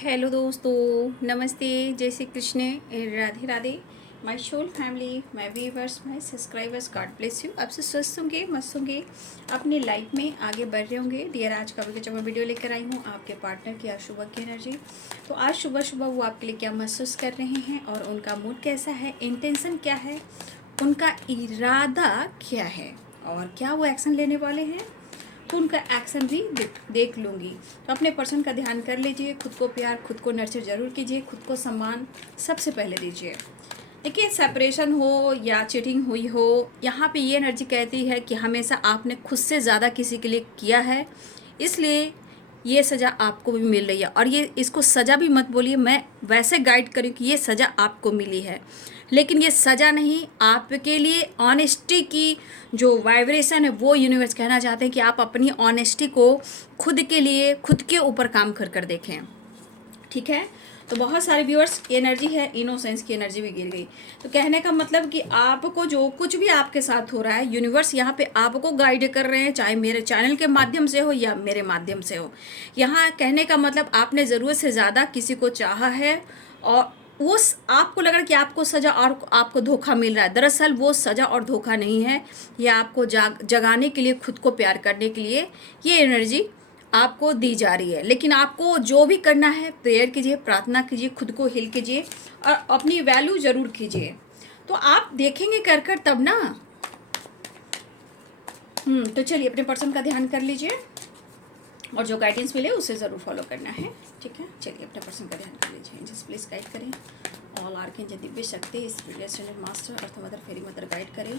Hello दोस्तों, नमस्ते, जय Shri Krishna, Radhe Radhe. My soul family, my viewers, my subscribers, God bless you. आपसे स्वस्थ होंगे, मस्त होंगे, अपनी लाइफ में आगे बढ़ रहे होंगे। डियर, आज का जो मैं वीडियो लेकर आई हूँ आपके पार्टनर की आज सुबह की एनर्जी। तो आज सुबह सुबह वो आपके लिए क्या महसूस कर रहे हैं और उनका मूड कैसा है, इंटेंशन क्या है, उनका इरादा क्या है और क्या वो एक्शन लेने वाले हैं, तो उनका एक्शन भी देख लूँगी। तो अपने पर्सन का ध्यान कर लीजिए, खुद को प्यार, खुद को नर्चर जरूर कीजिए, खुद को सम्मान सबसे पहले दीजिए। देखिए, सेपरेशन हो या चीटिंग हुई हो, यहाँ पे ये एनर्जी कहती है कि हमेशा आपने खुद से ज़्यादा किसी के लिए किया है, इसलिए ये सज़ा आपको भी मिल रही है। और ये इसको सज़ा भी मत बोलिए, मैं वैसे गाइड करूँ कि ये सज़ा आपको मिली है, लेकिन ये सज़ा नहीं, आपके लिए ऑनेस्टी की जो वाइब्रेशन है वो यूनिवर्स कहना चाहते हैं कि आप अपनी ऑनेस्टी को खुद के लिए, खुद के ऊपर काम कर कर देखें। ठीक है, तो बहुत सारे व्यूअर्स की एनर्जी है, इनोसेंस की एनर्जी भी गिर गई। तो कहने का मतलब कि आपको जो कुछ भी आपके साथ हो रहा है, यूनिवर्स यहाँ पे आपको गाइड कर रहे हैं, चाहे मेरे चैनल के माध्यम से हो या मेरे माध्यम से हो। यहाँ कहने का मतलब आपने ज़रूरत से ज़्यादा किसी को चाहा है और वो आपको लग रहा है कि आपको सज़ा और आपको धोखा मिल रहा है। दरअसल वो सज़ा और धोखा नहीं है, ये आपको जगाने के लिए, खुद को प्यार करने के लिए ये एनर्जी आपको दी जा रही है। लेकिन आपको जो भी करना है, प्रेयर कीजिए, प्रार्थना कीजिए, खुद को हील कीजिए और अपनी वैल्यू ज़रूर कीजिए। तो आप देखेंगे कर कर तब ना। तो चलिए अपने पर्सन का ध्यान कर लीजिए और जो गाइडेंस मिले उसे ज़रूर फॉलो करना है। ठीक है, चलिए अपने पर्सन का ध्यान कर लीजिए। एंजल्स प्लीज गाइड करें, ऑल आर्कएंजल दिव्य शक्ति, स्पिरिचुअल मास्टर, अर्थ मदर, फेरी मदर गाइड करें।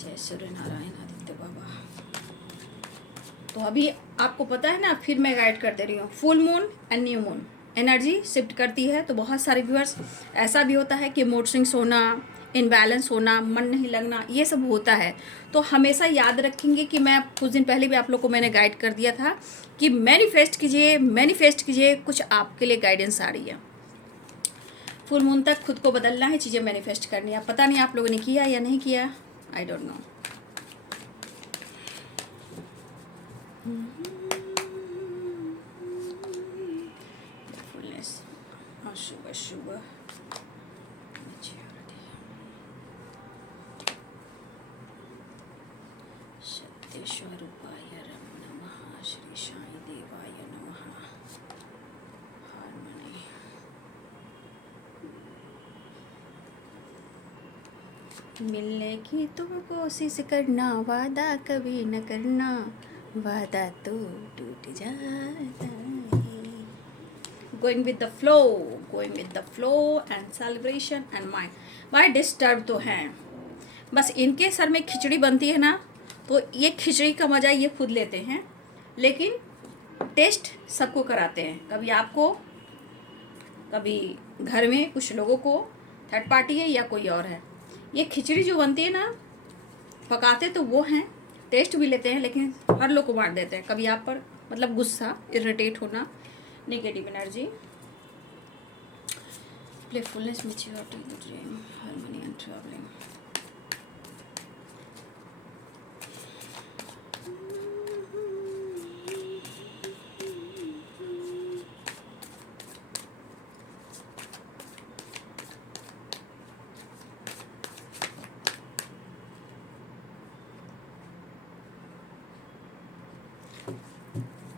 जय सूर्य नारायण आदित्य बाबा। तो अभी आपको पता है ना, फिर मैं गाइड कर दे रही हूँ। Full moon and new moon energy shift करती है। तो बहुत सारे व्यूअर्स ऐसा भी होता है कि मूड स्विंग्स होना, इनबैलेंस होना, मन नहीं लगना, ये सब होता है। तो हमेशा याद रखेंगे कि मैं कुछ दिन पहले भी आप लोग को मैंने गाइड कर दिया था कि मैनिफेस्ट कीजिए, मैनिफेस्ट कीजिए, कुछ आपके लिए गाइडेंस आ रही है। फुल मून तक खुद को बदलना है, चीज़ें मैनिफेस्ट करनी है। पता नहीं आप लोगों ने किया या नहीं किया, आई डोंट नो। शुभ शुभ सत्यस्वरूपाय नमः, श्री साई देवाय नमः। हारमोनी मिलने की तुम कोशिश करना, वादा कभी न करना, वादा तो टूट जाता है। Going with the flow, going with the flow and celebration and mind. भाई डिस्टर्ब तो हैं, बस इनके सर में खिचड़ी बनती है ना, तो ये खिचड़ी का मज़ा ये खुद लेते हैं, लेकिन टेस्ट सबको कराते हैं। कभी आपको, कभी घर में कुछ लोगों को, थर्ड पार्टी है या कोई और है। ये खिचड़ी जो बनती है ना, पकाते तो वो हैं, टेस्ट भी लेते हैं, लेकिन हर लोग को बांट देते हैं। कभी आप पर मतलब गुस्सा, इरिटेट होना, negative energy, playfulness, maturity, dream, harmony and travelling.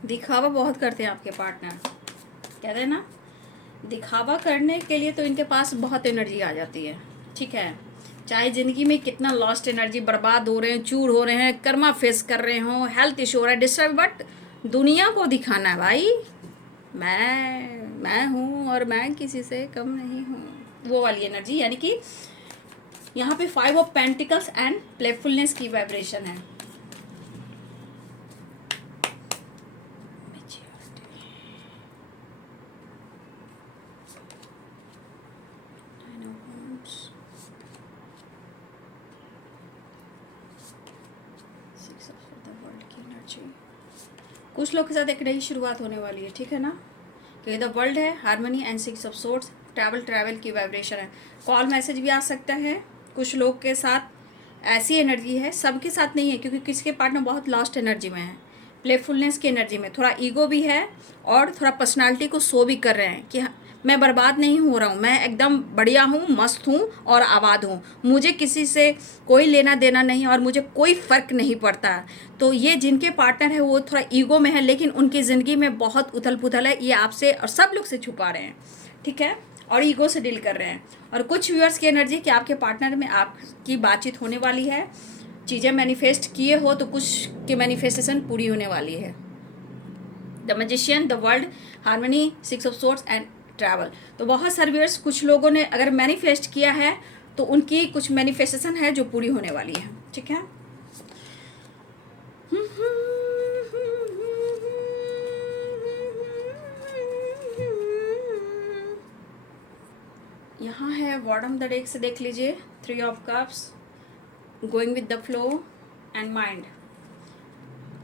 दिखावा बहुत करते हैं आपके पार्टनर, कहते हैं ना, दिखावा करने के लिए तो इनके पास बहुत एनर्जी आ जाती है। ठीक है, चाहे ज़िंदगी में कितना लॉस्ट एनर्जी, बर्बाद हो रहे हैं, चूर हो रहे हैं, कर्मा फेस कर रहे हो, हेल्थ इशू हो रहा है, डिस्टर्ब, बट दुनिया को दिखाना है भाई, मैं हूँ और मैं किसी से कम नहीं हूँ, वो वाली एनर्जी। यानी कि यहाँ पे 5 ऑफ पेंटिकल्स एंड प्लेफुलनेस की वाइब्रेशन है। कुछ लोग के साथ एक नई शुरुआत होने वाली है। ठीक है ना, क्योंकि द वर्ल्ड है, harmony and 6 of swords, travel की वाइब्रेशन है। कॉल मैसेज भी आ सकता है कुछ लोग के साथ, ऐसी एनर्जी है। सबके साथ नहीं है, क्योंकि किसके पार्टनर बहुत लॉस्ट एनर्जी में है। प्लेफुलनेस की एनर्जी में थोड़ा ईगो भी है और थोड़ा पर्सनालिटी को शो भी कर रहे हैं कि मैं बर्बाद नहीं हो रहा हूँ, मैं एकदम बढ़िया हूँ, मस्त हूँ और आबाद हूँ, मुझे किसी से कोई लेना देना नहीं और मुझे कोई फ़र्क नहीं पड़ता। तो ये जिनके पार्टनर है वो थोड़ा ईगो में है, लेकिन उनकी ज़िंदगी में बहुत उथल पुथल है, ये आपसे और सब लोग से छुपा रहे हैं, ठीक है, और ईगो से डील कर रहे हैं। और कुछ व्यूअर्स की एनर्जी कि आपके पार्टनर में आपकी बातचीत होने वाली है, चीज़ें मैनिफेस्ट किए हो तो कुछ की मैनिफेस्टेशन पूरी होने वाली है। The magician, the world, harmony, 6 of swords and travel. तो बहुत सारे व्यूअर्स, कुछ लोगों ने अगर मैनिफेस्ट किया है तो उनकी कुछ मैनिफेस्टेशन है जो पूरी होने वाली है, ठीक है। यहाँ है बॉटम द डेक से देख लीजिए, 3 of cups, going with the flow and mind.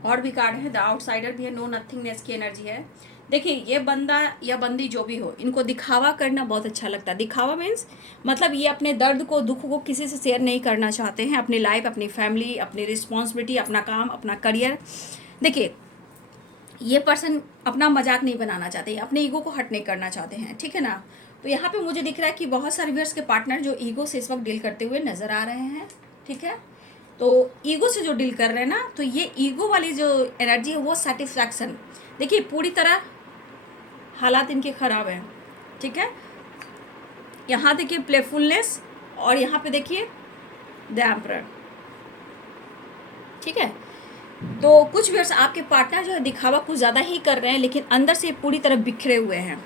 और भी कार्ड है, द आउटसाइडर भी है, नो नथिंगनेस की एनर्जी है। देखिए ये बंदा या बंदी जो भी हो, इनको दिखावा करना बहुत अच्छा लगता है। दिखावा मीन्स मतलब ये अपने दर्द को, दुख को किसी से शेयर नहीं करना चाहते हैं, अपनी लाइफ, अपनी फैमिली, अपनी रिस्पॉन्सिबिलिटी, अपना काम, अपना करियर। देखिए ये पर्सन अपना मजाक नहीं बनाना चाहते, अपने ईगो को हट नहीं करना चाहते हैं, ठीक है ना। तो यहाँ पे मुझे दिख रहा है कि बहुत सारे व्यूअर्स के पार्टनर जो ईगो से इस वक्त डील करते हुए नजर आ रहे हैं, ठीक है। तो ईगो से जो डील कर रहे हैं ना, तो ये ईगो वाली जो एनर्जी है वो सेटिस्फैक्शन, देखिए पूरी तरह हालात इनके खराब हैं, ठीक है। यहाँ देखिए प्लेफुलनेस और यहाँ पे देखिए द एम्परर, ठीक है। तो कुछ व्यूअर्स आपके पार्टनर जो है दिखावा कुछ ज़्यादा ही कर रहे हैं, लेकिन अंदर से पूरी तरह बिखरे हुए हैं।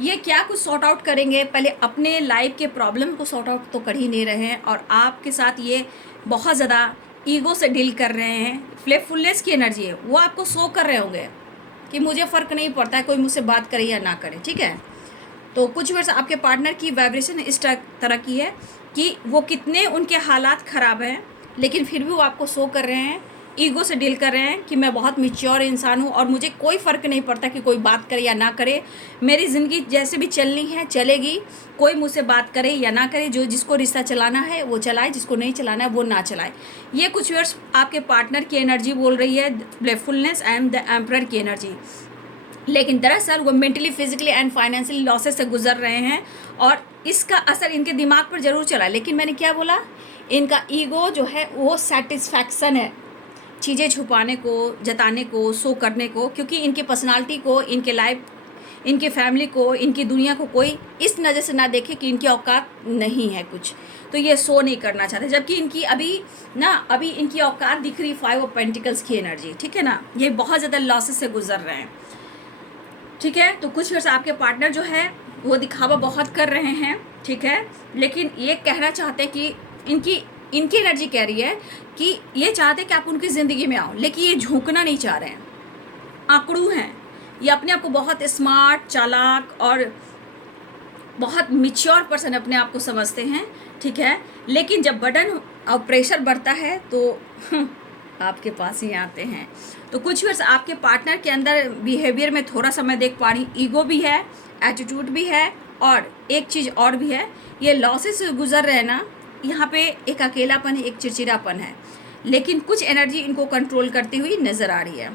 ये क्या कुछ सॉर्ट आउट करेंगे, पहले अपने लाइफ के प्रॉब्लम को सॉर्ट आउट तो कर ही नहीं रहे हैं, और आपके साथ ये बहुत ज़्यादा ईगो से डील कर रहे हैं। प्लेफुलनेस की एनर्जी है, वो आपको शो कर रहे होंगे कि मुझे फ़र्क नहीं पड़ता है कोई मुझसे बात करे या ना करे, ठीक है। तो कुछ वर्ष आपके पार्टनर की वाइब्रेशन इस तरह की है कि वो कितने उनके हालात ख़राब हैं, लेकिन फिर भी वो आपको शो कर रहे हैं, ईगो से डील कर रहे हैं कि मैं बहुत मैच्योर इंसान हूँ और मुझे कोई फ़र्क नहीं पड़ता कि कोई बात करे या ना करे, मेरी ज़िंदगी जैसे भी चलनी है चलेगी, कोई मुझसे बात करे या ना करे, जो जिसको रिश्ता चलाना है वो चलाए, जिसको नहीं चलाना है वो ना चलाए। ये कुछ वर्ड्स आपके पार्टनर की एनर्जी बोल रही है, प्लेफुलनेस एंड द एम्परर की एनर्जी। लेकिन दरअसल वो mentally, physically and financially losses से गुजर रहे हैं और इसका असर इनके दिमाग पर ज़रूर चला। लेकिन मैंने क्या बोला, इनका ईगो जो है वो सेटिस्फैक्शन है, चीज़ें छुपाने को, जताने को, शो करने को, क्योंकि इनकी पर्सनालिटी को, इनके लाइफ, इनके फैमिली को, इनकी दुनिया को कोई इस नज़र से ना देखे कि इनकी औकात नहीं है कुछ, तो ये शो नहीं करना चाहते। जबकि इनकी अभी इनकी औकात दिख रही 5 ऑफ पेंटिकल्स की एनर्जी, ठीक है ना। ये बहुत ज़्यादा लॉसेस से गुजर रहे हैं, ठीक है। तो कुछ वर्ष आपके पार्टनर जो है वो दिखावा बहुत कर रहे हैं, ठीक है, लेकिन ये कहना चाहते हैं कि इनकी एनर्जी कह रही है कि ये चाहते हैं कि आप उनकी ज़िंदगी में आओ, लेकिन ये झुकना नहीं चाह रहे हैं, आंकड़ू हैं, ये अपने आप को बहुत स्मार्ट, चालाक और बहुत मैच्योर पर्सन अपने आप को समझते हैं, ठीक है। लेकिन जब बर्डन और प्रेशर बढ़ता है तो आपके पास ही आते हैं। तो कुछ वर्ष आपके पार्टनर के अंदर बिहेवियर में थोड़ा सा मैं देख पा रही, ईगो भी है, एटीट्यूड भी है, और एक चीज़ और भी है, ये लॉसेस से गुजर रहे हैं ना, यहाँ पे एक अकेलापन है, एक चिड़चिड़ापन है, लेकिन कुछ एनर्जी इनको कंट्रोल करती हुई नज़र आ रही है।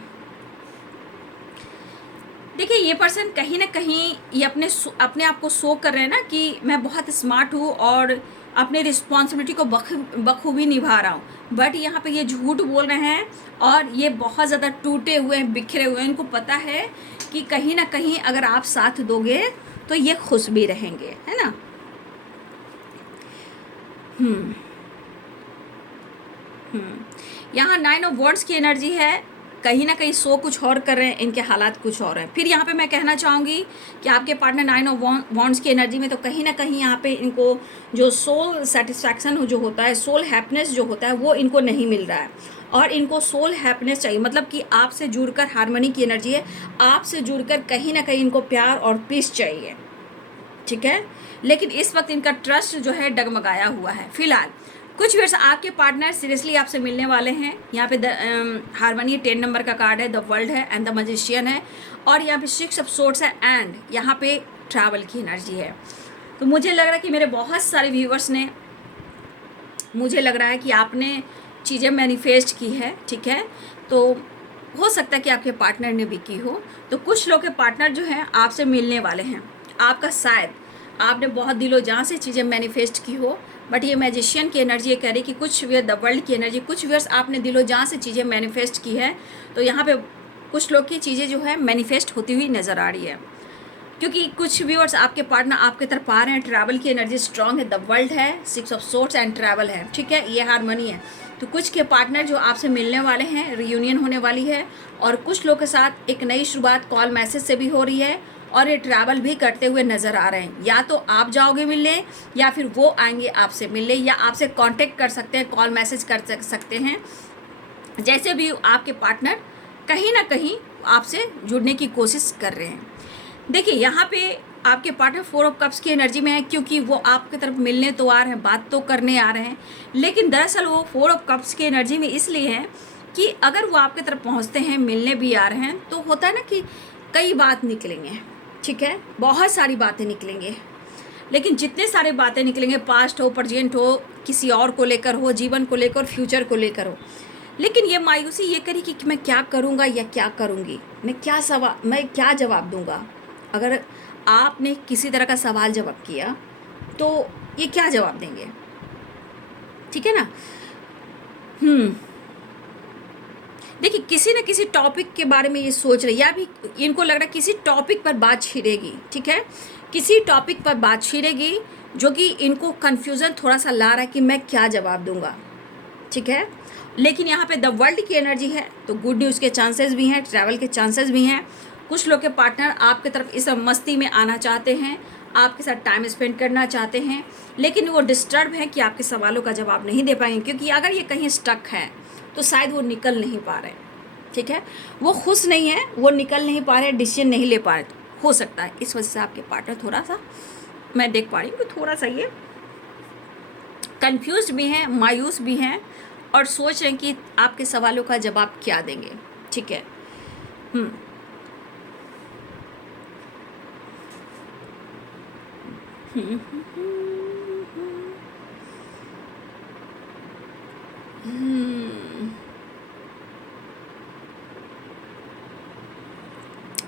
देखिए ये पर्सन कहीं ना कहीं ये अपने आप को शो कर रहे हैं ना कि मैं बहुत स्मार्ट हूँ और अपनी रिस्पॉन्सिबिलिटी को बखूबी निभा रहा हूँ, बट यहाँ पे ये झूठ बोल रहे हैं और ये बहुत ज़्यादा टूटे हुए हैं, बिखरे हुए हैं। इनको पता है कि कहीं ना कहीं अगर आप साथ दोगे तो ये खुश भी रहेंगे, है ना। यहाँ 9 ऑफ वॉन्ड्स की एनर्जी है, कहीं ना कहीं शो कुछ और कर रहे हैं, इनके हालात कुछ और हैं। फिर यहाँ पे मैं कहना चाहूँगी कि आपके पार्टनर 9 ऑफ वॉन्ड्स की एनर्जी में, तो कहीं ना कहीं यहाँ पे इनको जो सोल सेटिस्फैक्शन जो होता है, सोल हैप्पीनेस जो होता है, वो इनको नहीं मिल रहा है, और इनको सोल हैप्पीनेस चाहिए, मतलब कि आपसे जुड़कर, हार्मनी की एनर्जी है, आपसे जुड़कर कहीं ना कहीं इनको प्यार और पीस चाहिए, ठीक है। लेकिन इस वक्त इनका ट्रस्ट जो है डगमगाया हुआ है फिलहाल। कुछ वर्ष आपके पार्टनर सीरियसली आपसे मिलने वाले हैं। यहाँ पे हार्मनी 10 नंबर का कार्ड है, द वर्ल्ड है एंड द मैजिशियन है, और यहाँ पे 6 ऑफ सोर्ड्स है एंड यहाँ पे ट्रैवल की एनर्जी है। तो मुझे लग रहा है कि मेरे बहुत सारे व्यूवर्स ने, मुझे लग रहा है कि आपने चीज़ें मैनिफेस्ट की है, ठीक है। तो हो सकता है कि आपके पार्टनर ने भी की हो। तो कुछ लोग के पार्टनर जो हैं आपसे मिलने वाले हैं। आपका शायद आपने बहुत दिलो जान से चीज़ें मैनिफेस्ट की हो, बट ये मैजिशियन की एनर्जी ये कह रही कि कुछ वे द वर्ल्ड की एनर्जी, कुछ वर्ष आपने दिलो जान से चीज़ें मैनिफेस्ट की है। तो यहाँ पे कुछ लोग की चीज़ें जो है मैनिफेस्ट होती हुई नज़र आ रही है, क्योंकि कुछ व्यूअर्स आपके पार्टनर आपके तरफ आ रहे हैं। ट्रैवल की एनर्जी स्ट्रांग है, द वर्ल्ड है, 6 ऑफ सोर्ड्स एंड ट्रैवल है, ठीक है, ये हारमोनी है। तो कुछ के पार्टनर जो आपसे मिलने वाले हैं, रियूनियन होने वाली है, और कुछ लोग के साथ एक नई शुरुआत कॉल मैसेज से भी हो रही है, और ये ट्रैवल भी करते हुए नज़र आ रहे हैं। या तो आप जाओगे मिलने, या फिर वो आएंगे आपसे मिलने, या आपसे कांटेक्ट कर सकते हैं, कॉल मैसेज कर सकते हैं। जैसे भी आपके पार्टनर कहीं ना कहीं आपसे जुड़ने की कोशिश कर रहे हैं। देखिए यहाँ पे आपके पार्टनर 4 ऑफ कप्स की एनर्जी में है, क्योंकि वो आपकी तरफ मिलने तो आ रहे हैं, बात तो करने आ रहे हैं, लेकिन दरअसल वो 4 ऑफ कप्स की एनर्जी में इसलिए है कि अगर वो आपके तरफ पहुंचते हैं, मिलने भी आ रहे हैं, तो होता है ना कि कई बात निकलेंगे, ठीक है, बहुत सारी बातें निकलेंगे। लेकिन जितने सारे बातें निकलेंगे, पास्ट हो, प्रेजेंट हो, किसी और को लेकर हो, जीवन को लेकर, फ्यूचर को लेकर हो, लेकिन ये मायूसी ये करी कि मैं क्या करूँगा या क्या करूँगी, मैं क्या जवाब दूँगा। अगर आपने किसी तरह का सवाल जवाब किया तो ये क्या जवाब देंगे, ठीक है ना। देखिए किसी न किसी टॉपिक के बारे में ये सोच रहे, या भी इनको लग रहा है किसी टॉपिक पर बात छिड़ेगी, ठीक है, किसी टॉपिक पर बात छिड़ेगी जो कि इनको कन्फ्यूज़न थोड़ा सा ला रहा है कि मैं क्या जवाब दूंगा, ठीक है। लेकिन यहाँ पे द वर्ल्ड की एनर्जी है, तो गुड न्यूज़ के चांसेस भी हैं, ट्रैवल के चांसेस भी हैं। कुछ लोग के पार्टनर आपके तरफ इस मस्ती में आना चाहते हैं, आपके साथ टाइम स्पेंड करना चाहते हैं, लेकिन वो डिस्टर्ब हैं कि आपके सवालों का जवाब नहीं दे पाएंगे, क्योंकि अगर ये कहीं स्टक है तो शायद वो निकल नहीं पा रहे, ठीक है, वो खुश नहीं है, वो निकल नहीं पा रहे, डिसीजन नहीं ले पा रहे। हो सकता है इस वजह से आपके पार्टनर थोड़ा सा, मैं देख पा रही हूँ कि थोड़ा सा ये कंफ्यूज भी हैं, मायूस भी हैं, और सोच रहे हैं कि आपके सवालों का जवाब क्या देंगे, ठीक है।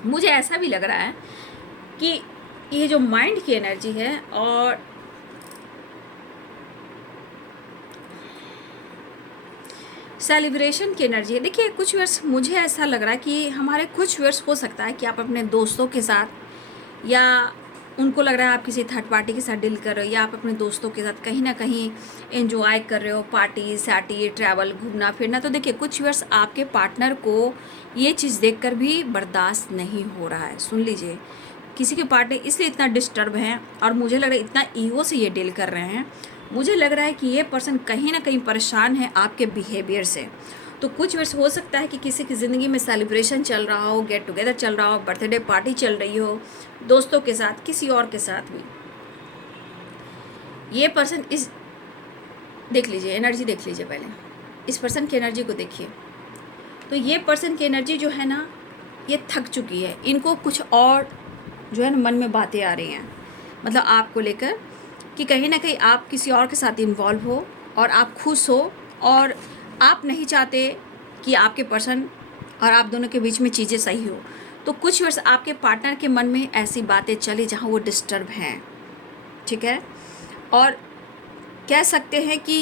मुझे ऐसा भी लग रहा है कि ये जो माइंड की एनर्जी है और सेलिब्रेशन की एनर्जी है। देखिए कुछ वर्ष मुझे ऐसा लग रहा है कि हमारे कुछ वर्ष हो सकता है कि आप अपने दोस्तों के साथ, या उनको लग रहा है आप किसी थर्ड पार्टी के साथ डील कर रहे हो, या आप अपने दोस्तों के साथ कहीं ना कहीं एंजॉय कर रहे हो, पार्टी सैटी ट्रैवल घूमना फिरना। तो देखिए कुछ वर्ष आपके पार्टनर को ये चीज़ देखकर भी बर्दाश्त नहीं हो रहा है। सुन लीजिए, किसी के पार्टनर इसलिए इतना डिस्टर्ब हैं, और मुझे लग रहा है इतना ईगो से ये डील कर रहे हैं। मुझे लग रहा है कि ये पर्सन कहीं ना कहीं परेशान है आपके बिहेवियर से। तो कुछ वर्ष हो सकता है कि किसी की ज़िंदगी में सेलिब्रेशन चल रहा हो, गेट टुगेदर चल रहा हो, बर्थडे पार्टी चल रही हो, दोस्तों के साथ, किसी और के साथ भी। ये पर्सन इस देख लीजिए, एनर्जी देख लीजिए, पहले इस पर्सन की एनर्जी को देखिए। तो ये पर्सन की एनर्जी जो है ना, ये थक चुकी है, इनको कुछ और जो है ना मन में बातें आ रही हैं, मतलब आपको लेकर, कि कहीं ना कहीं आप किसी और के साथ इन्वॉल्व हो और आप खुश हो, और आप नहीं चाहते कि आपके पर्सन और आप दोनों के बीच में चीज़ें सही हो। तो कुछ वर्ष आपके पार्टनर के मन में ऐसी बातें चली जहाँ वो डिस्टर्ब हैं, ठीक है, और कह सकते हैं कि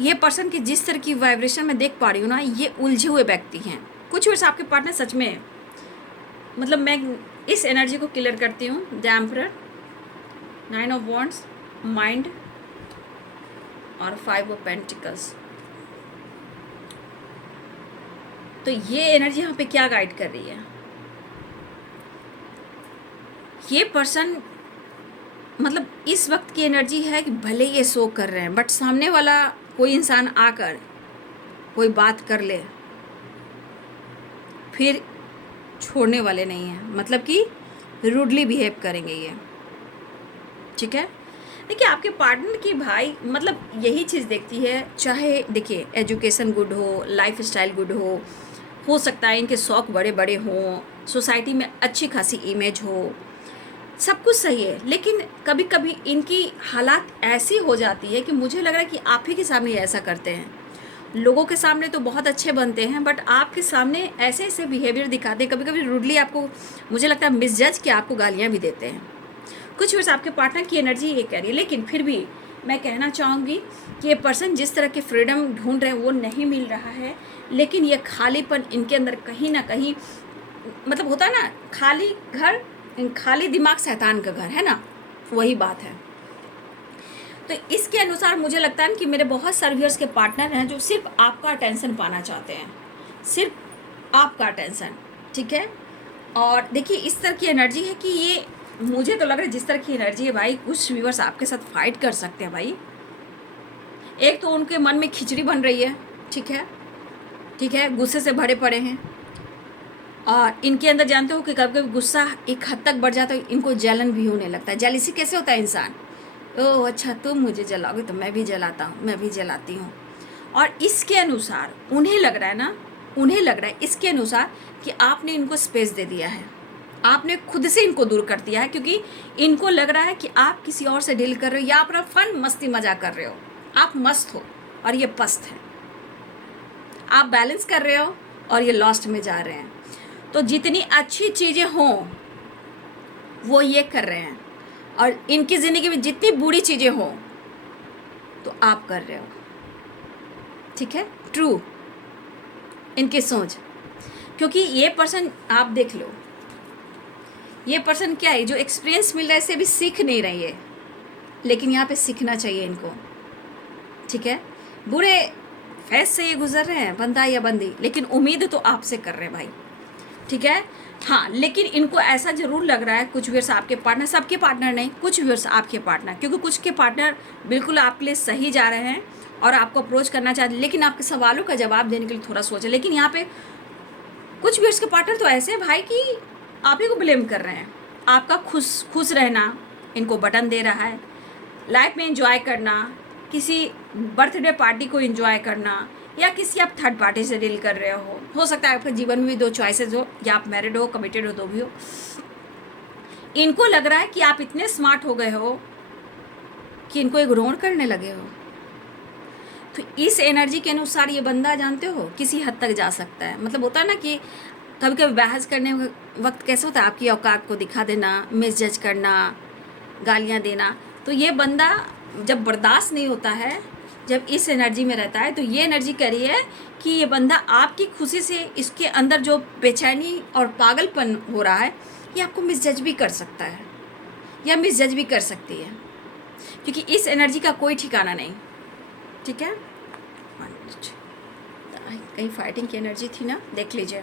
ये पर्सन की जिस तरह की वाइब्रेशन मैं देख पा रही हूँ ना, ये उलझे हुए व्यक्ति हैं। कुछ वर्ष आपके पार्टनर सच में, मतलब मैं इस एनर्जी को क्लियर करती हूँ। The emperor, 9 of wands, mind और 5 ऑफ पेंटिकल्स। तो ये एनर्जी यहाँ पे क्या गाइड कर रही है, ये पर्सन मतलब इस वक्त की एनर्जी है कि भले ये शो कर रहे हैं, बट सामने वाला कोई इंसान आकर कोई बात कर ले फिर छोड़ने वाले नहीं हैं, मतलब कि रूडली बिहेव करेंगे ये, ठीक है। देखिए आपके पार्टनर की भाई मतलब यही चीज़ देखती है, चाहे देखिए एजुकेशन गुड हो, लाइफ स्टाइल गुड हो सकता है इनके शौक़ बड़े बड़े हों, सोसाइटी में अच्छी खासी इमेज हो, सब कुछ सही है, लेकिन कभी कभी इनकी हालात ऐसी हो जाती है कि मुझे लग रहा है कि आप ही के सामने ऐसा करते हैं, लोगों के सामने तो बहुत अच्छे बनते हैं, बट आपके सामने ऐसे ऐसे बिहेवियर दिखाते हैं, कभी कभी रूडली आपको, मुझे लगता है मिसजज के आपको गालियाँ भी देते हैं। कुछ वर्ष आपके पार्टनर की एनर्जी ये कह रही है, लेकिन फिर भी मैं कहना चाहूँगी कि ये पर्सन जिस तरह के फ्रीडम ढूंढ रहे हैं वो नहीं मिल रहा है, लेकिन ये खालीपन इनके अंदर कहीं ना कहीं, मतलब होता है ना, खाली घर, खाली दिमाग शैतान का घर है ना, वही बात है। तो इसके अनुसार मुझे लगता है कि मेरे बहुत सारे व्यूअर्स के पार्टनर हैं जो सिर्फ आपका अटेंशन पाना चाहते हैं, सिर्फ आपका अटेंशन, ठीक है। और देखिए इस तरह की एनर्जी है कि ये, मुझे तो लग रहा है जिस तरह की एनर्जी है भाई, कुछ व्यूअर्स आपके साथ फाइट कर सकते हैं भाई। एक तो उनके मन में खिचड़ी बन रही है, ठीक है, ठीक है, गुस्से से भरे पड़े हैं, और इनके अंदर जानते हो कि कभी कभी गुस्सा एक हद तक बढ़ जाता है, इनको जलन भी होने लगता है। जेलसी कैसे होता है इंसान, ओह अच्छा तुम मुझे जलाओगे तो मैं भी जलाता हूँ, मैं भी जलाती हूँ। और इसके अनुसार उन्हें लग रहा है ना, उन्हें लग रहा है इसके अनुसार कि आपने इनको स्पेस दे दिया है, आपने खुद से इनको दूर कर दिया है, क्योंकि इनको लग रहा है कि आप किसी और से डील कर रहे हो या अपना फन मस्ती मजाक कर रहे हो, आप मस्त हो और ये पस्त है, आप बैलेंस कर रहे हो और ये लॉस्ट में जा रहे हैं। तो जितनी अच्छी चीज़ें हों वो ये कर रहे हैं, और इनकी ज़िंदगी में जितनी बुरी चीज़ें हों तो आप कर रहे हो, ठीक है, ट्रू इनकी सोच। क्योंकि ये पर्सन आप देख लो, ये पर्सन क्या है, जो एक्सपीरियंस मिल रहा है इससे भी सीख नहीं रही है, लेकिन यहाँ पे सीखना चाहिए इनको, ठीक है। बुरे फैज से ये गुजर रहे हैं, बंदा या बंदी, लेकिन उम्मीद तो आपसे कर रहे हैं भाई, ठीक है। हाँ, लेकिन इनको ऐसा ज़रूर लग रहा है, कुछ व्यूअर्स आपके पार्टनर, सबके पार्टनर नहीं, कुछ व्यूअर्स आपके पार्टनर, क्योंकि कुछ के पार्टनर बिल्कुल आपके लिए सही जा रहे हैं और आपको अप्रोच करना चाहते हैं, लेकिन आपके सवालों का जवाब देने के लिए थोड़ा सोचें। लेकिन यहाँ पे कुछ व्यूअर्स के पार्टनर तो ऐसे हैं भाई कि आप ही को ब्लेम कर रहे हैं, आपका खुश रहना इनको बटन दे रहा है, लाइफ में एंजॉय करना, किसी बर्थडे पार्टी को एंजॉय करना, या किसी आप थर्ड पार्टी से डील कर रहे हो सकता है आपके जीवन में भी दो चॉइसेस हो, या आप मैरिड हो, कमिटेड हो, दो भी हो। इनको लग रहा है कि आप इतने स्मार्ट हो गए हो कि इनको इग्नोर करने लगे हो। तो इस एनर्जी के अनुसार ये बंदा जानते हो किसी हद तक जा सकता है, मतलब होता है ना कि कभी कभी बहस करने वक्त कैसे होता है, आपकी औकात को दिखा देना, मिसजज करना, गालियाँ देना। तो ये बंदा जब बर्दाश्त नहीं होता है, जब इस एनर्जी में रहता है, तो ये एनर्जी कह रही है कि ये बंदा आपकी खुशी से, इसके अंदर जो बेचैनी और पागलपन हो रहा है, ये आपको मिसजज भी कर सकता है या मिसजज भी कर सकती है, क्योंकि इस एनर्जी का कोई ठिकाना नहीं, ठीक है। कहीं फाइटिंग की एनर्जी थी ना, देख लीजिए,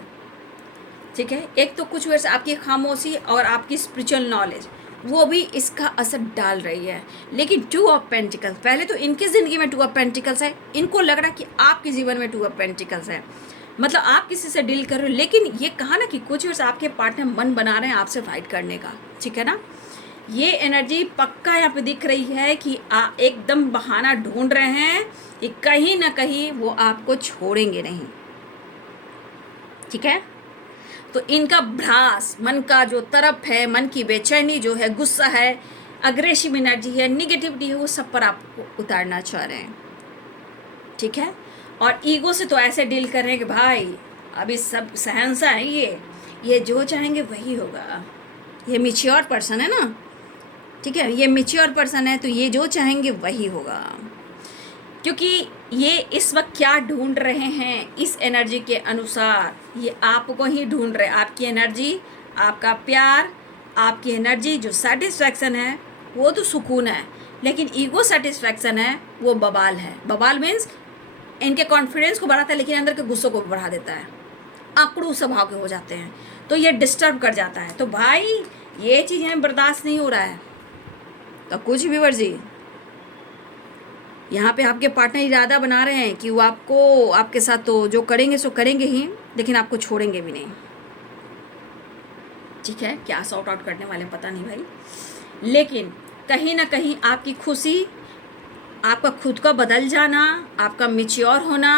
ठीक है। एक तो कुछ वर्ष आपकी खामोशी और आपकी स्पिरिचुअल नॉलेज वो भी इसका असर डाल रही है, लेकिन 2 ऑफ पेंटिकल्स, पहले तो इनकी ज़िंदगी में 2 ऑफ पेंटिकल्स है, इनको लग रहा है कि आपके जीवन में 2 ऑफ पेंटिकल्स है, मतलब आप किसी से डील कर रहे हो। लेकिन ये कहा ना कि कुछ वर्ष आपके पार्टनर मन बना रहे हैं आपसे फाइट करने का, ठीक है ना। ये एनर्जी पक्का यहाँ पे दिख रही है कि एकदम बहाना ढूंढ रहे हैं कि कहीं ना कहीं वो आपको छोड़ेंगे नहीं, ठीक है। तो इनका भ्रास, मन का जो तरफ है, मन की बेचैनी जो है, गुस्सा है, अग्रेसिव एनर्जी है, निगेटिविटी है, वो सब पर आपको उतारना चाह रहे हैं, ठीक है। और ईगो से तो ऐसे डील कर रहे हैं कि भाई अभी सब सहनसा है, ये जो चाहेंगे वही होगा। ये मैच्योर पर्सन है ना, ठीक है, ये मैच्योर पर्सन है, तो ये जो चाहेंगे वही होगा। क्योंकि ये इस वक्त क्या ढूंढ रहे हैं इस एनर्जी के अनुसार, ये आपको ही ढूंढ रहे हैं, आपकी एनर्जी, आपका प्यार, आपकी एनर्जी जो सेटिस्फैक्शन है वो तो सुकून है, लेकिन ईगो सेटिस्फैक्शन है वो बवाल है। बवाल मीन्स इनके कॉन्फिडेंस को बढ़ाता है, लेकिन अंदर के गुस्सों को बढ़ा देता है, आकड़ू स्वभाव के हो जाते हैं, तो ये डिस्टर्ब कर जाता है। तो भाई ये चीज़ हमें बर्दाश्त नहीं हो रहा है, तो कुछ भी वर्जी यहाँ पे आपके पार्टनर इरादा बना रहे हैं कि वो आपके साथ तो जो करेंगे सो करेंगे ही, लेकिन आपको छोड़ेंगे भी नहीं, ठीक है। क्या सॉर्ट आउट करने वाले पता नहीं भाई, लेकिन कहीं ना कहीं आपकी खुशी, आपका खुद का बदल जाना, आपका मैच्योर होना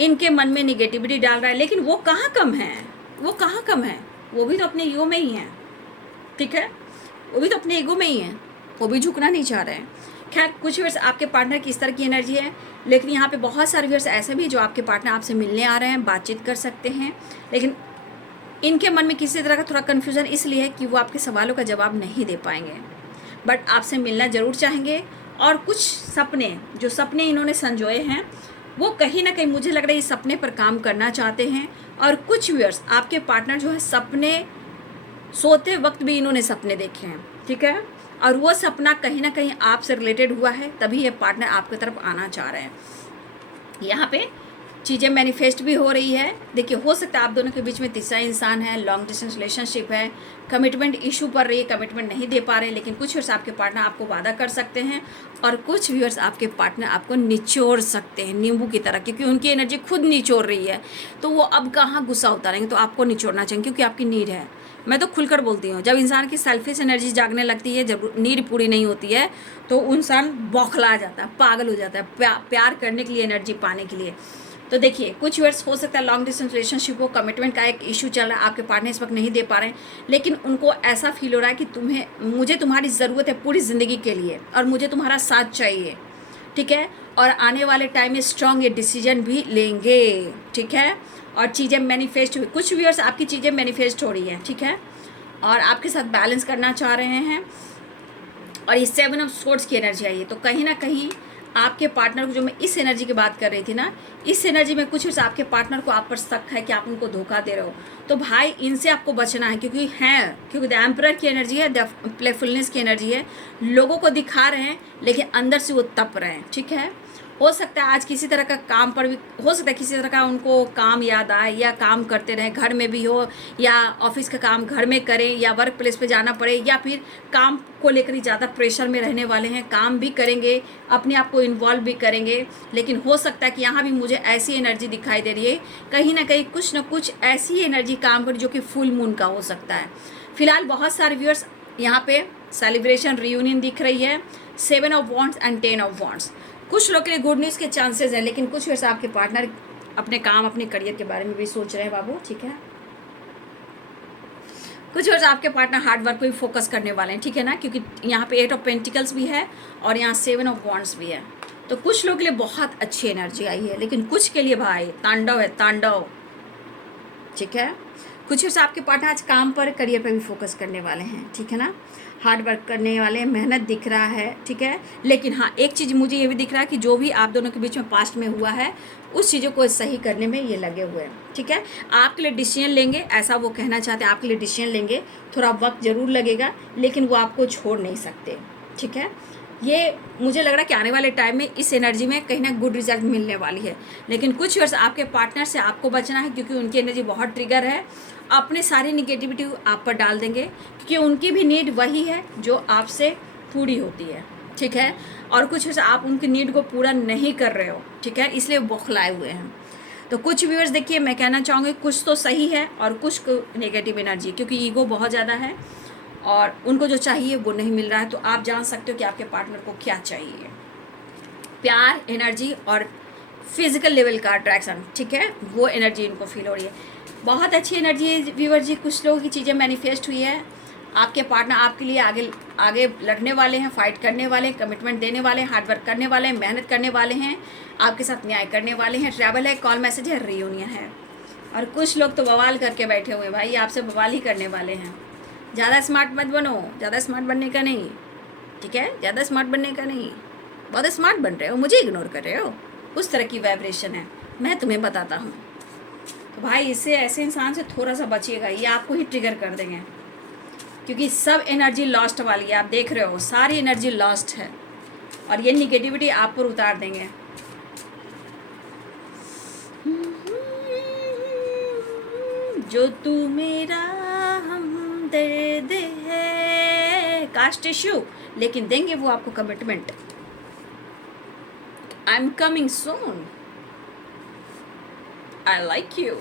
इनके मन में निगेटिविटी डाल रहा है। लेकिन वो कहाँ कम है, वो कहाँ कम है, वो भी तो अपने ईगो में ही है, ठीक है, वो भी तो अपने ईगो में ही है, वो भी झुकना नहीं चाह रहे हैं। खैर कुछ व्यूअर्स आपके पार्टनर की इस तरह की एनर्जी है, लेकिन यहाँ पे बहुत सारे व्यूअर्स ऐसे भी जो आपके पार्टनर आपसे मिलने आ रहे हैं, बातचीत कर सकते हैं, लेकिन इनके मन में किसी तरह का थोड़ा कन्फ्यूज़न इसलिए है कि वो आपके सवालों का जवाब नहीं दे पाएंगे, बट आपसे मिलना ज़रूर चाहेंगे। और कुछ सपने, जो सपने इन्होंने संजोए हैं, वो कहीं ना कहीं मुझे लग रहा है इस सपने पर काम करना चाहते हैं। और कुछ व्यूअर्स आपके पार्टनर जो है सपने, सोते वक्त भी इन्होंने सपने देखे हैं, ठीक है, और वो सपना कहीं ना कहीं आपसे रिलेटेड हुआ है, तभी ये पार्टनर आपकी तरफ आना चाह रहे हैं। यहाँ पे चीज़ें मैनिफेस्ट भी हो रही है। देखिए, हो सकता है आप दोनों के बीच में तीसरा इंसान है, लॉन्ग डिस्टेंस रिलेशनशिप है, कमिटमेंट इशू पर रही है, कमिटमेंट नहीं दे पा रहे, लेकिन कुछ व्यूअर्स आपके पार्टनर आपको वादा कर सकते हैं और कुछ व्यूअर्स आपके पार्टनर आपको निचोड़ सकते हैं नींबू की तरह, क्योंकि उनकी एनर्जी खुद निचोड़ रही है, तो वो अब कहाँ गुस्सा उतारेंगे, तो आपको निचोड़ना चाहिए क्योंकि आपकी नीड है। मैं तो खुलकर बोलती हूँ, जब इंसान की सेल्फिश एनर्जी जागने लगती है, जब नीड पूरी नहीं होती है, तो इंसान बौखला जाता है, पागल हो जाता है प्यार करने के लिए, एनर्जी पाने के लिए। तो देखिए, कुछ व्यूअर्स हो सकता है लॉन्ग डिस्टेंस रिलेशनशिप हो, कमिटमेंट का एक इशू चल रहा है, आपके पार्टनर इस वक्त नहीं दे पा रहे हैं, लेकिन उनको ऐसा फील हो रहा है कि मुझे तुम्हारी ज़रूरत है पूरी ज़िंदगी के लिए और मुझे तुम्हारा साथ चाहिए, ठीक है, और आने वाले टाइम में स्ट्रॉन्ग ये डिसीजन भी लेंगे, ठीक है, और चीज़ें मैनिफेस्ट हुई। कुछ व्यूअर्स आपकी चीज़ें मैनिफेस्ट हो रही हैं, ठीक है, और आपके साथ बैलेंस करना चाह रहे हैं, और ये 7 ऑफ स्वॉर्ड्स की एनर्जी आई है। तो कहीं ना कहीं आपके पार्टनर को, जो मैं इस एनर्जी की बात कर रही थी ना, इस एनर्जी में कुछ आपके पार्टनर को आप पर शक है कि आप उनको धोखा दे रहे हो, तो भाई इनसे आपको बचना है, क्योंकि द एम्परर की एनर्जी है, द प्लेफुलनेस की एनर्जी है, लोगों को दिखा रहे हैं लेकिन अंदर से वो तप रहे हैं, ठीक है। हो सकता है आज किसी तरह का काम पर भी, हो सकता है किसी तरह का उनको काम याद आए या काम करते रहें, घर में भी हो या ऑफिस का काम घर में करें या वर्क प्लेस पे जाना पड़े, या फिर काम को लेकर ही ज़्यादा प्रेशर में रहने वाले हैं, काम भी करेंगे, अपने आप को इन्वॉल्व भी करेंगे, लेकिन हो सकता है कि यहाँ भी मुझे ऐसी एनर्जी दिखाई दे रही है, कहीं ना कहीं कुछ ना कुछ ऐसी एनर्जी काम करी जो कि फुल मून का हो सकता है। फिलहाल बहुत सारे व्यूअर्स यहाँ पे सेलिब्रेशन, रियूनियन दिख रही है, 7 of wands and 10 of wands. कुछ लोग के लिए गुड न्यूज़ के चांसेस हैं, लेकिन कुछ वैसे आपके पार्टनर अपने काम, अपने करियर के बारे में भी सोच रहे हैं बाबू, ठीक है। कुछ वैसे आपके पार्टनर हार्ड वर्क को भी फोकस करने वाले हैं, ठीक है ना, क्योंकि यहाँ पे 8 ऑफ पेंटिकल्स भी है और यहाँ 7 ऑफ वॉन्ड्स भी है। तो कुछ लोग के लिए बहुत अच्छी एनर्जी आई है, लेकिन कुछ के लिए भाई तांडव है, तांडव, ठीक है। कुछ वैसे आपके पार्टनर आज काम पर, करियर पर भी फोकस करने वाले हैं, ठीक है ना, हार्ड वर्क करने वाले, मेहनत दिख रहा है, ठीक है। लेकिन हाँ, एक चीज़ मुझे ये भी दिख रहा है कि जो भी आप दोनों के बीच में पास्ट में हुआ है, उस चीज़ों को सही करने में ये लगे हुए हैं, ठीक है। आपके लिए डिसीजन लेंगे, ऐसा वो कहना चाहते हैं, आपके लिए डिसीजन लेंगे, थोड़ा वक्त ज़रूर लगेगा, लेकिन वो आपको छोड़ नहीं सकते, ठीक है। ये मुझे लग रहा है कि आने वाले टाइम में इस एनर्जी में कहीं ना गुड रिजल्ट मिलने वाली है, लेकिन कुछ वर्ष आपके पार्टनर से आपको बचना है, क्योंकि उनकी एनर्जी बहुत ट्रिगर है, अपने सारी निगेटिविटी आप पर डाल देंगे, क्योंकि उनकी भी नीड वही है जो आपसे पूरी होती है, ठीक है। और कुछ वर्ष आप उनकी नीड को पूरा नहीं कर रहे हो, ठीक है, इसलिए बौखलाए हुए हैं। तो कुछ व्यूअर्स देखिए, मैं कहना चाहूँगी कुछ तो सही है और कुछ को नेगेटिव एनर्जी, क्योंकि ईगो बहुत ज़्यादा है और उनको जो चाहिए वो नहीं मिल रहा है। तो आप जान सकते हो कि आपके पार्टनर को क्या चाहिए, प्यार, एनर्जी और फिजिकल लेवल का अट्रैक्शन, ठीक है, वो एनर्जी इनको फील हो रही है। बहुत अच्छी एनर्जी है व्यूअर जी, कुछ लोगों की चीज़ें मैनिफेस्ट हुई है, आपके पार्टनर आपके लिए आगे लड़ने वाले हैं, फाइट करने वाले हैं, कमिटमेंट देने वाले हैं, हार्डवर्क करने वाले हैं, मेहनत करने वाले हैं, आपके साथ न्याय करने वाले हैं, ट्रैवल है, कॉल मैसेज है, रियूनियन है। और कुछ लोग तो बवाल करके बैठे हुए हैं भाई, आपसे बवाल ही करने वाले हैं। ज़्यादा स्मार्ट मत बनो, ज़्यादा स्मार्ट बनने का नहीं, ठीक है, ज़्यादा स्मार्ट बनने का नहीं, बहुत स्मार्ट बन रहे हो, मुझे इग्नोर कर रहे हो, उस तरह की वाइब्रेशन है, मैं तुम्हें बताता हूँ। तो भाई इससे, ऐसे इंसान से थोड़ा सा बचिएगा, ये आपको ही ट्रिगर कर देंगे, क्योंकि सब एनर्जी लॉस्ट वाली है, आप देख रहे हो सारी एनर्जी लॉस्ट है और ये निगेटिविटी आप पर उतार देंगे। जो तू मेरा हमदर्द है, कास्ट इश्यू, लेकिन देंगे वो आपको commitment, I am coming soon, I like you,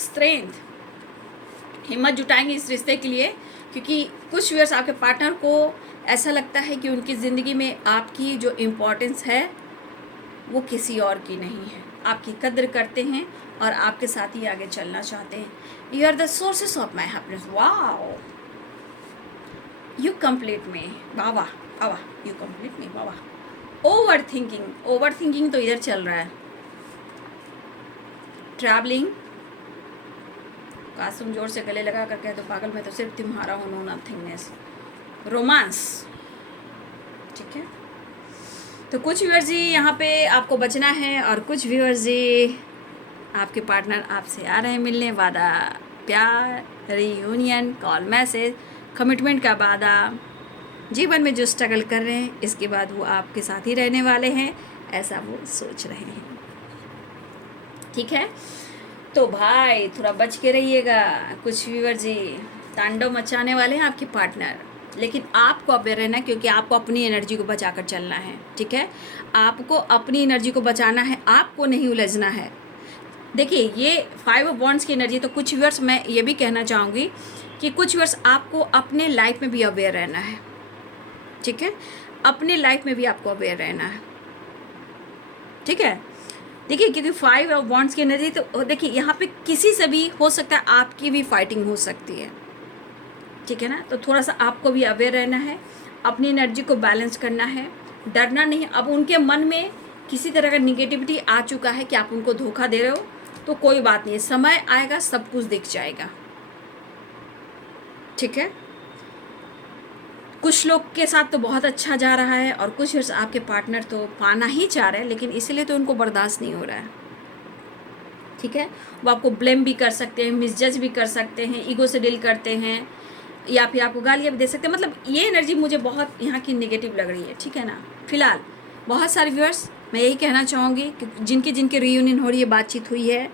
strength, हिम्मत जुटाएंगे इस रिश्ते के लिए, क्योंकि कुछ व्यूअर्स आपके पार्टनर को ऐसा लगता है कि उनकी ज़िंदगी में आपकी जो इम्पोर्टेंस है वो किसी और की नहीं है, आपकी कद्र करते हैं और आपके साथ ही आगे चलना चाहते हैं। You are the sources of my happiness, wow, you complete me, वाह वाह, आवा यू कंप्लीट मी आवा। ओवर थिंकिंग तो इधर चल रहा है। ट्रैवलिंग, कासुम जोर से गले लगा कर कह तो पागल मैं तो सिर्फ तुम्हारा हूँ, नो नथिंगनेस। रोमांस, ठीक है। तो कुछ व्यूअर्स जी यहाँ पे आपको बचना है और कुछ व्यूअर्स जी आपके पार्टनर आपसे आ रहे हैं मिलने। वादा, प्यार, रीयूनियन, कॉल, मैसेज, कमिटमेंट का वादा। जीवन में जो स्ट्रगल कर रहे हैं इसके बाद वो आपके साथ ही रहने वाले हैं, ऐसा वो सोच रहे हैं, ठीक है। तो भाई थोड़ा बच के रहिएगा। कुछ व्यूअर जी तांडव मचाने वाले हैं आपके पार्टनर, लेकिन आपको अवेयर रहना है क्योंकि आपको अपनी एनर्जी को बचा कर चलना है, ठीक है। आपको अपनी एनर्जी को बचाना है, आपको नहीं उलझना है। देखिए ये 5 ऑफ वॉन्ड्स की एनर्जी, तो कुछ व्यूअर्स मैं ये भी कहना चाहूँगी कि कुछ व्यूअर्स आपको अपने लाइफ में भी अवेयर रहना है, ठीक है। अपने लाइफ में भी आपको अवेयर रहना है, ठीक है। देखिए क्योंकि 5 ऑफ वॉन्ड्स की एनर्जी, तो देखिए यहाँ पे किसी से भी हो सकता है, आपकी भी फाइटिंग हो सकती है, ठीक है ना। तो थोड़ा सा आपको भी अवेयर रहना है, अपनी एनर्जी को बैलेंस करना है, डरना नहीं। अब उनके मन में किसी तरह का निगेटिविटी आ चुका है कि आप उनको धोखा दे रहे हो, तो कोई बात नहीं, समय आएगा सब कुछ दिख जाएगा, ठीक है। कुछ लोग के साथ तो बहुत अच्छा जा रहा है और कुछ आपके पार्टनर तो पाना ही चाह रहे हैं, लेकिन इसलिए तो उनको बर्दाश्त नहीं हो रहा है, ठीक है। वो आपको ब्लेम भी कर सकते हैं, मिसजज भी कर सकते हैं, ईगो से डील करते हैं, या फिर आपको गालियाँ भी दे सकते हैं। मतलब ये एनर्जी मुझे बहुत यहाँ की नेगेटिव लग रही है, ठीक है ना। फिलहाल बहुत सारे व्यूअर्स मैं यही कहना चाहूँगी कि जिनके रियूनियन हो रही है, बातचीत हुई है,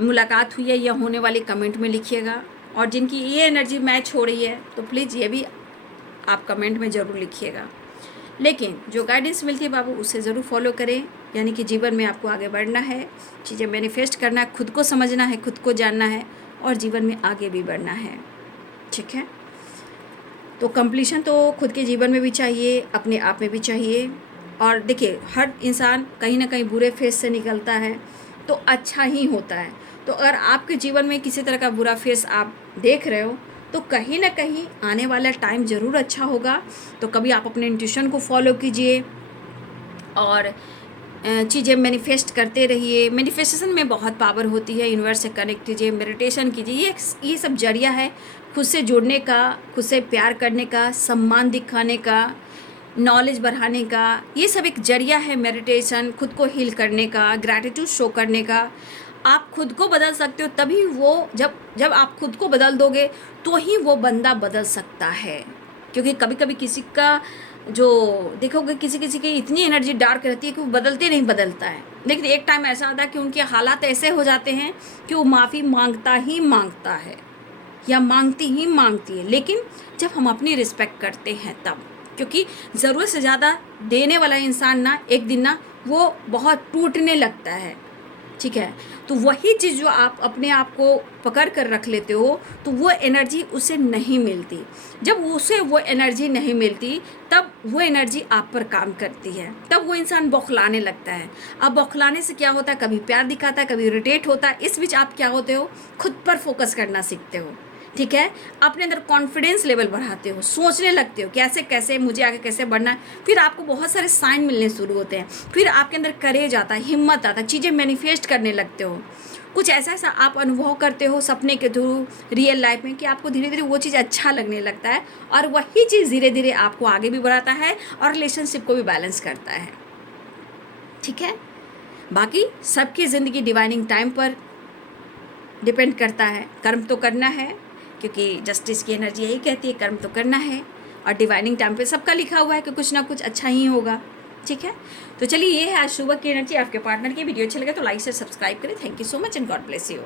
मुलाकात हुई है या होने वाली, कमेंट में लिखिएगा। और जिनकी ये एनर्जी मैच हो रही है तो प्लीज़ ये भी आप कमेंट में ज़रूर लिखिएगा। लेकिन जो गाइडेंस मिलती है बाबू उसे ज़रूर फॉलो करें, यानी कि जीवन में आपको आगे बढ़ना है, चीज़ें मैनिफेस्ट करना है, खुद को समझना है, खुद को जानना है और जीवन में आगे भी बढ़ना है, ठीक है। तो कंप्लीशन तो खुद के जीवन में भी चाहिए, अपने आप में भी चाहिए। और देखिए हर इंसान कहीं ना कहीं बुरे फेज से निकलता है तो अच्छा ही होता है। तो अगर आपके जीवन में किसी तरह का बुरा फेस आप देख रहे हो तो कहीं ना कहीं आने वाला टाइम ज़रूर अच्छा होगा। तो कभी आप अपने इंट्यूशन को फॉलो कीजिए और चीज़ें मैनिफेस्ट करते रहिए। मैनिफेस्टेशन में बहुत पावर होती है, यूनिवर्स से कनेक्ट कीजिए, मेडिटेशन कीजिए। ये सब जरिया है खुद से जुड़ने का, खुद से प्यार करने का, सम्मान दिखाने का, नॉलेज बढ़ाने का। ये सब एक जरिया है मेडिटेशन, खुद को हील करने का, ग्रैटिट्यूड शो करने का। आप खुद को बदल सकते हो तभी वो, जब आप खुद को बदल दोगे तो ही वो बंदा बदल सकता है। क्योंकि कभी कभी किसी का जो देखोगे किसी की इतनी एनर्जी डार्क रहती है कि वो बदलते नहीं बदलता है, लेकिन एक टाइम ऐसा आता है कि उनके हालात ऐसे हो जाते हैं कि वो माफ़ी मांगता ही मांगता है या मांगती ही मांगती है। लेकिन जब हम अपनी रिस्पेक्ट करते हैं तब, क्योंकि ज़रूरत से ज़्यादा देने वाला इंसान ना एक दिन ना वो बहुत टूटने लगता है, ठीक है। तो वही चीज़ जो आप अपने आप को पकड़ कर रख लेते हो तो वो एनर्जी उसे नहीं मिलती। जब उसे वो एनर्जी नहीं मिलती तब वो एनर्जी आप पर काम करती है, तब वो इंसान बौखलाने लगता है। अब बौखलाने से क्या होता है, कभी प्यार दिखाता है, कभी इरिटेट होता है। इस बीच आप क्या होते हो, खुद पर फोकस करना सीखते हो, ठीक है। अपने अंदर कॉन्फिडेंस लेवल बढ़ाते हो, सोचने लगते हो कैसे कैसे मुझे आगे कैसे बढ़ना है। फिर आपको बहुत सारे साइन मिलने शुरू होते हैं, फिर आपके अंदर करेज आता है, हिम्मत आता है, चीज़ें मैनिफेस्ट करने लगते हो। कुछ ऐसा आप अनुभव करते हो सपने के थ्रू, रियल लाइफ में, कि आपको धीरे धीरे वो चीज़ अच्छा लगने लगता है और वही चीज़ धीरे धीरे आपको आगे भी बढ़ाता है और रिलेशनशिप को भी बैलेंस करता है, ठीक है। बाकी सबकी ज़िंदगी डिवाइनिंग टाइम पर डिपेंड करता है। कर्म तो करना है, क्योंकि जस्टिस की एनर्जी यही कहती है कर्म तो करना है, और डिवाइनिंग टाइम पे सबका लिखा हुआ है कि कुछ ना कुछ अच्छा ही होगा, ठीक है। तो चलिए ये है आज सुबह की एनर्जी आपके पार्टनर की। वीडियो अच्छा लगे तो लाइक से सब्सक्राइब करें। Thank you so much and God bless you.